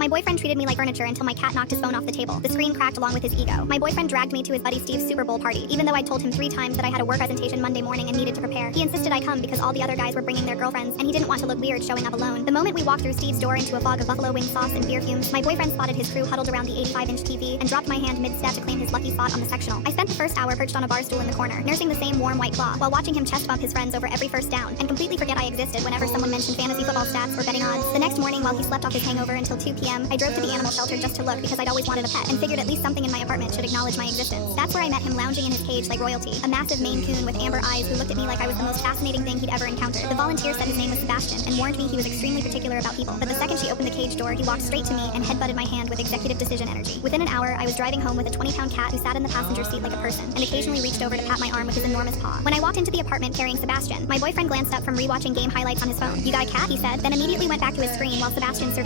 My boyfriend treated me like furniture until my cat knocked his phone off the table. The screen cracked along with his ego. My boyfriend dragged me to his buddy Steve's Super Bowl party, even though I told him 3 times that I had a work presentation Monday morning and needed to prepare. He insisted I come because all the other guys were bringing their girlfriends, and he didn't want to look weird showing up alone. The moment we walked through Steve's door into a fog of buffalo wing sauce and beer fumes, my boyfriend spotted his crew huddled around the 85-inch TV and dropped my hand mid-step to claim his lucky spot on the sectional. I spent the first hour perched on a bar stool in the corner, nursing the same warm white claw, while watching him chest bump his friends over every first down, and completely forget I existed whenever someone mentioned fantasy football stats or betting odds. The next morning, while he slept off his hangover until 2 p.m., I drove to the animal shelter just to look because I'd always wanted a pet, and figured at least something in my apartment should acknowledge my existence. That's where I met him lounging in his cage like royalty, a massive Maine Coon with amber eyes who looked at me like I was the most fascinating thing he'd ever encountered. The volunteer said his name was Sebastian, and warned me he was extremely particular about people, but the second she opened the cage door, he walked straight to me and headbutted my hand with executive decision energy. Within an hour, I was driving home with a 20-pound cat who sat in the passenger seat like a person, and occasionally reached over to pat my arm with his enormous paw. When I walked into the apartment carrying Sebastian, my boyfriend glanced up from rewatching game highlights on his phone. "You got a cat?" he said, then immediately went back to his screen while Sebastian surveyed